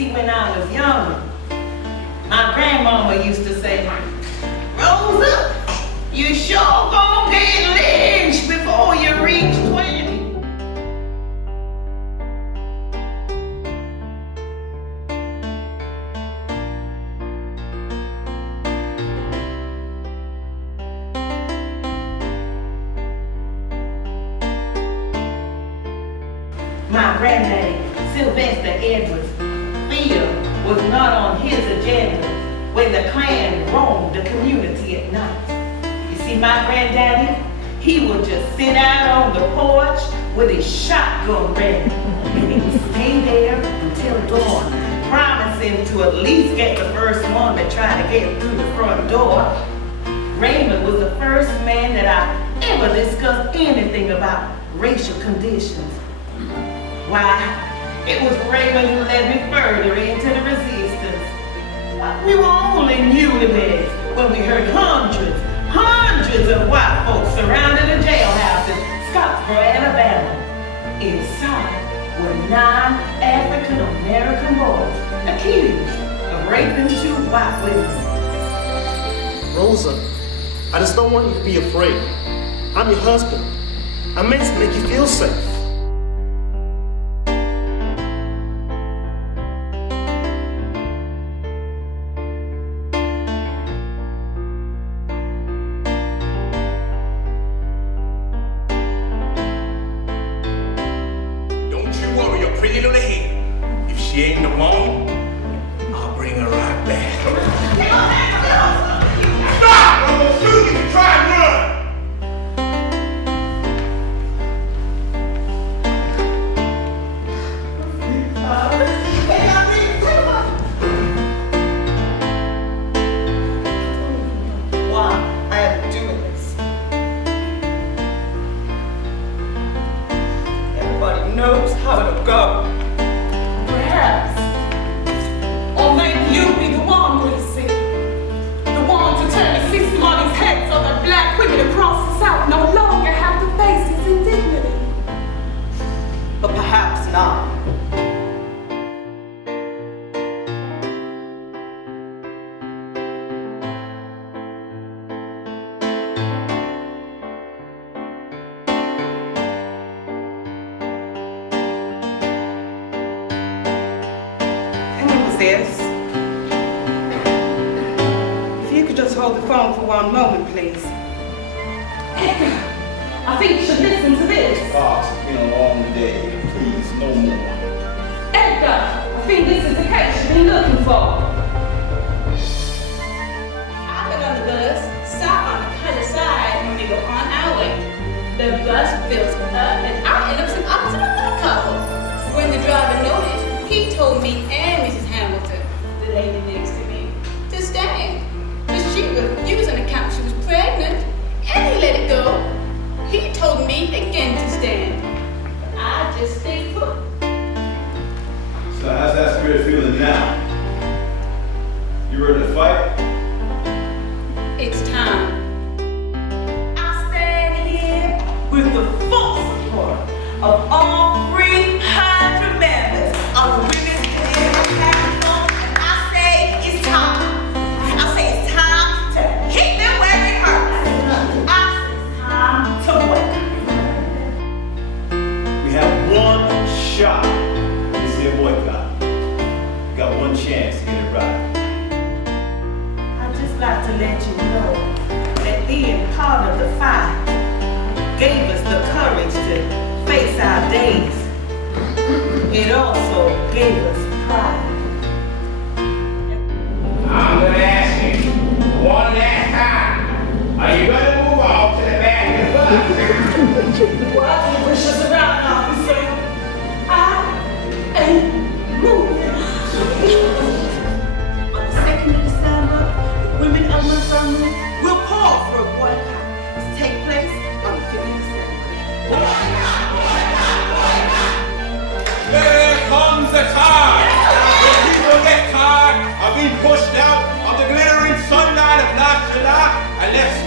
See, when I was younger, my grandmama used to say, Rosa, you sure gonna get lynched before you reach 20. My granddaddy, Sylvester Edwards, fear was not on his agenda when the Klan roamed the community at night. You see, my granddaddy, he would just sit out on the porch with his shotgun ready, and he would stay there until dawn, promising to at least get the first one to try to get through the front door. Raymond was the first man that I ever discussed anything about racial conditions. Why, it was Raymond who led me further into the resistance. We were only newlyweds when we heard hundreds of white folks surrounding a jailhouse in Scottsboro, Alabama. Inside were 9 African-American boys accused of raping 2 white women. Rosa, I just don't want you to be afraid. I'm your husband. I meant to make you feel safe. Bring it on the head. If she ain't the one, I'll bring her right back. Stop! I'm gonna shoot you if you try and run! Why I am doing this? Everybody knows how it'll go. Perhaps. Or maybe you'll be the one, Lucy. The one to turn the 6 money's heads so that black women across the South no longer have to face his indignity. But perhaps not. This. If you could just hold the phone for one moment, please. Edgar, I think you should listen to this. Fox, it's been a long day. Please, no more. Edgar, I think this is the case you've been looking for. I got on the bus, stop on the other side, and we go on our way. The bus builds up, and I end up sitting opposite another couple. When the driver noticed, he told me and Mrs. Hamilton, the lady next to me, to stand. But she refused on account she was pregnant, and he let it go. He told me again to stand. But I just stayed put. So how's that spirit feeling now? You ready to fight? It's time. I stand here with the full support of all 300 members of the Women's Political Platform, and I say it's time. I say it's time to hit them where it hurts. I say it's time to work. We have one shot. This is a boycott. We got one chance to get it right. I'd just like to let you know that being part of the fight gave us the courage to face our days. It also gave us pride. I'm gonna ask you one last time. Are you gonna move on to the back of the bus? Why do you push us around, officer? I ain't moving. On the 2nd of December, the women of my family will call for a boycott to take place on the 5th of December. There comes the time when people get tired of being pushed out of the glittering sunlight of life and left